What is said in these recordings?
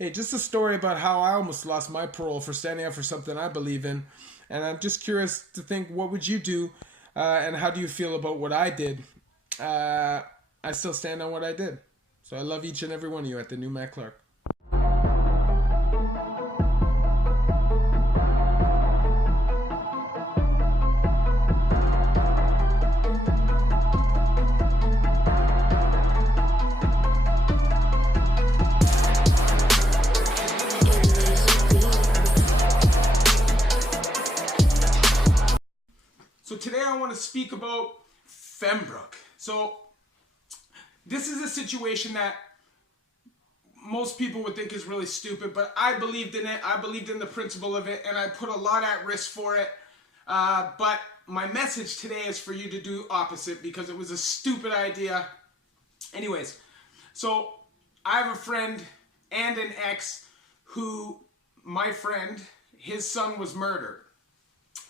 Hey, just a story about how I almost lost my parole for standing up for something I believe in. And I'm just curious to think, what would you do? And how do you feel about what I did? Uh, I still stand on what I did. So I love each and every one of you at the new Matt Clark. So today I want to speak about Fembrook. So this is a situation that most people would think is really stupid, but I believed in it. I believed in the principle of it, and I put a lot at risk for it. But my message today is for you to do opposite because it was a stupid idea. Anyways, so I have a friend and an ex who, my friend, his son was murdered.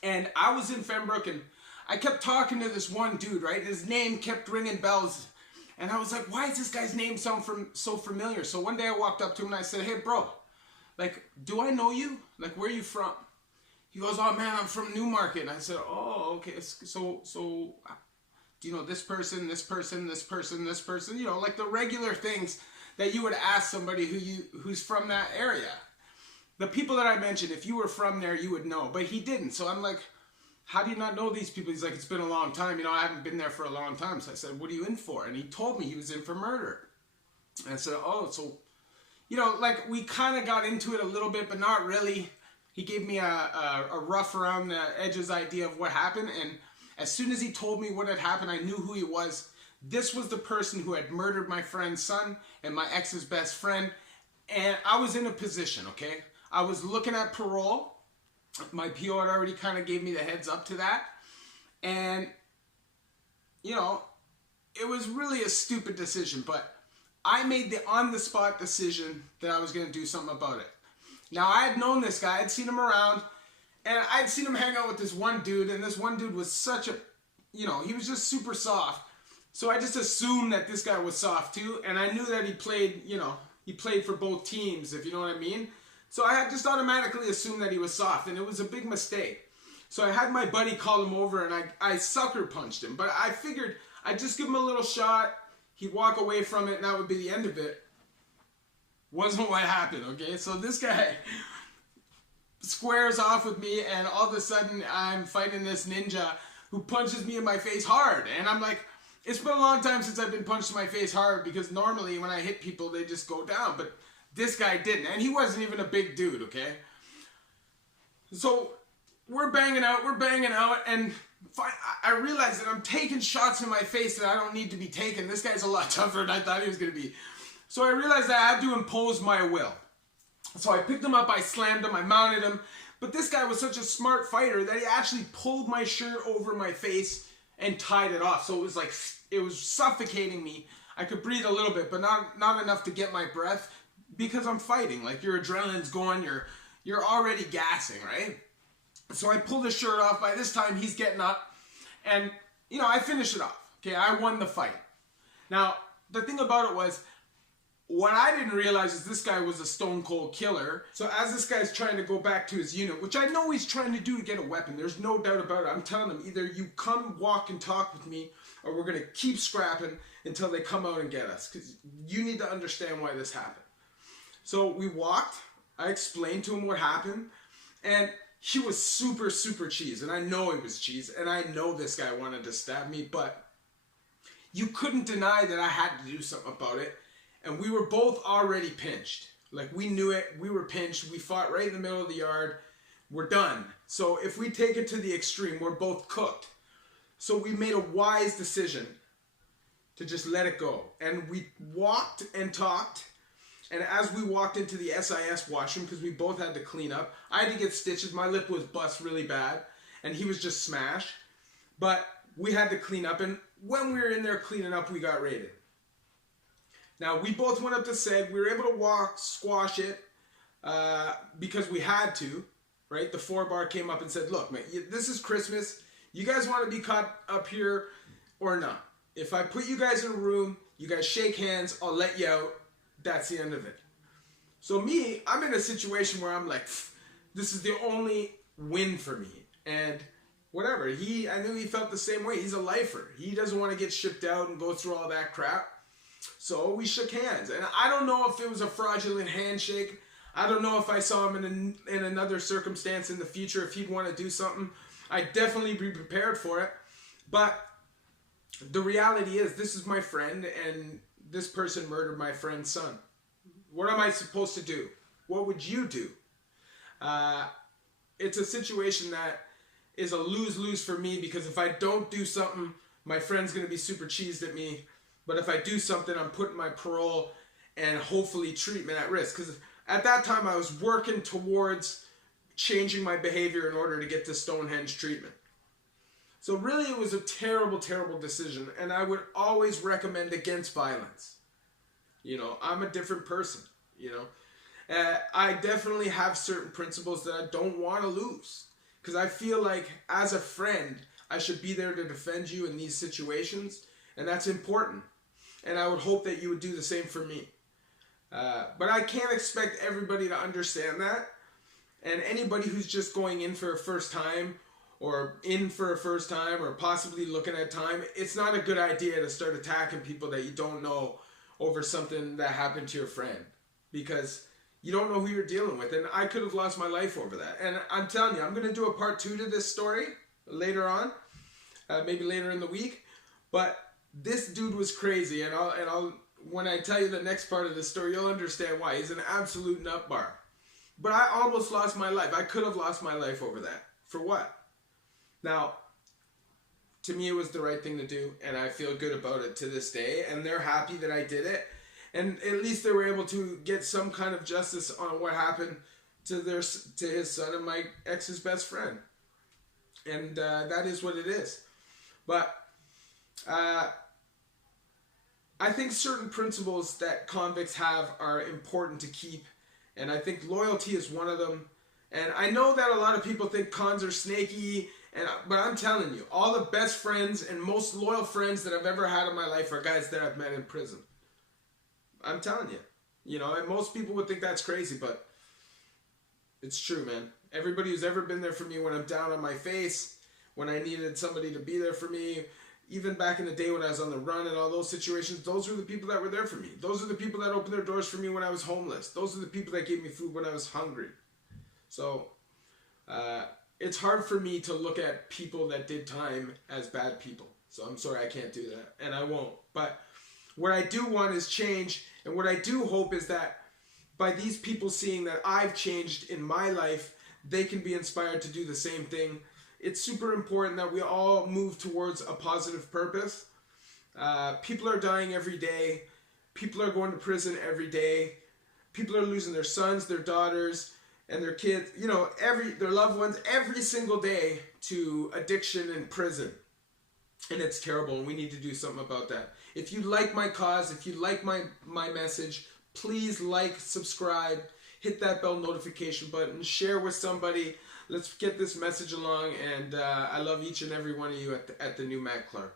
And I was in Fembrook and I kept talking to this one dude, right? His name kept ringing bells. And I was like, why is this guy's name sound so familiar? So one day I walked up to him and I said, hey bro, like, do I know you? Like, where are you from? He goes, oh man, I'm from Newmarket. And I said, oh, okay. So do you know this person, this person, this person, this person? You know, like the regular things that you would ask somebody who's from that area. The people that I mentioned, if you were from there, you would know. But he didn't. So I'm like, how do you not know these people? He's like, it's been a long time. You know, I haven't been there for a long time. So I said, what are you in for? And he told me he was in for murder. And I said, oh, so, you know, like we kind of got into it a little bit, but not really. He gave me a rough around the edges idea of what happened. And as soon as he told me what had happened, I knew who he was. This was the person who had murdered my friend's son and my ex's best friend. And I was in a position, okay? I was looking at parole. My PO had already kind of gave me the heads up to that. And, you know, it was really a stupid decision, but I made the on-the-spot decision that I was going to do something about it. Now, I had known this guy. I'd seen him around, and I'd seen him hang out with this one dude, and this one dude was such a, you know, he was just super soft. So I just assumed that this guy was soft too, and I knew that he played, you know, he played for both teams, if you know what I mean. So I had just automatically assumed that he was soft, and it was a big mistake. So I had my buddy call him over, and I sucker punched him. But I figured I'd just give him a little shot, he'd walk away from it, and that would be the end of it. Wasn't what happened, okay? So this guy squares off with me, and all of a sudden I'm fighting this ninja who punches me in my face hard. And I'm like, it's been a long time since I've been punched in my face hard, because normally when I hit people, they just go down. But this guy didn't, and he wasn't even a big dude, okay? So we're banging out, and I realized that I'm taking shots in my face that I don't need to be taking. This guy's a lot tougher than I thought he was going to be. So I realized that I had to impose my will. So I picked him up, I slammed him, I mounted him, but this guy was such a smart fighter that he actually pulled my shirt over my face and tied it off. So it was like, it was suffocating me. I could breathe a little bit, but not enough to get my breath. Because I'm fighting, like your adrenaline's going, you're already gassing, right? So I pulled his shirt off. By this time, he's getting up, and you know, I finished it off. Okay, I won the fight. Now, the thing about it was, what I didn't realize is this guy was a stone cold killer. So as this guy's trying to go back to his unit, which I know he's trying to do to get a weapon, there's no doubt about it. I'm telling him, either you come walk and talk with me, or we're gonna keep scrapping until they come out and get us. Because you need to understand why this happened. So we walked, I explained to him what happened, and he was super, super cheese, and I know he was cheese, and I know this guy wanted to stab me, but you couldn't deny that I had to do something about it, and we were both already pinched. Like, we knew it, we were pinched, we fought right in the middle of the yard, we're done. So if we take it to the extreme, we're both cooked. So we made a wise decision to just let it go, and we walked and talked. And as we walked into the SIS washroom, because we both had to clean up, I had to get stitches. My lip was bust really bad, and he was just smashed. But we had to clean up, and when we were in there cleaning up, we got raided. Now, we both went up to SEG. We were able to squash it, because we had to, right? The 4-bar came up and said, look, man, this is Christmas. You guys want to be caught up here or not? If I put you guys in a room, you guys shake hands, I'll let you out. That's the end of it. So me, I'm in a situation where I'm like, this is the only win for me. And whatever, I knew he felt the same way. He's a lifer. He doesn't want to get shipped out and go through all that crap. So we shook hands. And I don't know if it was a fraudulent handshake. I don't know if I saw him in another circumstance in the future, if he'd want to do something. I'd definitely be prepared for it. But the reality is, this is my friend, and this person murdered my friend's son. What am I supposed to do? What would you do? It's a situation that is a lose-lose for me, because if I don't do something, my friend's going to be super cheesed at me. But if I do something, I'm putting my parole and hopefully treatment at risk. Because at that time, I was working towards changing my behavior in order to get to Stonehenge treatment. So really, it was a terrible, terrible decision. And I would always recommend against violence. You know, I'm a different person, you know. I definitely have certain principles that I don't want to lose. Because I feel like, as a friend, I should be there to defend you in these situations. And that's important. And I would hope that you would do the same for me. But I can't expect everybody to understand that. And anybody who's just going in for a first time, or possibly looking at time, it's not a good idea to start attacking people that you don't know over something that happened to your friend. Because you don't know who you're dealing with. And I could have lost my life over that. And I'm telling you, I'm going to do a part 2 to this story later on. Maybe later in the week. But this dude was crazy. And I'll when I tell you the next part of the story, you'll understand why. He's an absolute nut bar. But I almost lost my life. I could have lost my life over that. For what? Now, to me, it was the right thing to do. And I feel good about it to this day. And they're happy that I did it. And at least they were able to get some kind of justice on what happened to his son and my ex's best friend. And that is what it is. But I think certain principles that convicts have are important to keep. And I think loyalty is one of them. And I know that a lot of people think cons are snaky. But I'm telling you, all the best friends and most loyal friends that I've ever had in my life are guys that I've met in prison. I'm telling you. You know, and most people would think that's crazy, but it's true, man. Everybody who's ever been there for me when I'm down on my face, when I needed somebody to be there for me, even back in the day when I was on the run and all those situations, those were the people that were there for me. Those are the people that opened their doors for me when I was homeless. Those are the people that gave me food when I was hungry. So, it's hard for me to look at people that did time as bad people. So I'm sorry I can't do that, and I won't. But what I do want is change, and what I do hope is that by these people seeing that I've changed in my life, they can be inspired to do the same thing. It's super important that we all move towards a positive purpose. People are dying every day. People are going to prison every day. People are losing their sons, their daughters, and their kids, you know, their loved ones every single day to addiction and prison. And it's terrible, and we need to do something about that. If you like my cause, if you like my message, please like, subscribe, hit that bell notification button, share with somebody. Let's get this message along, and I love each and every one of you at the new Matt Clark.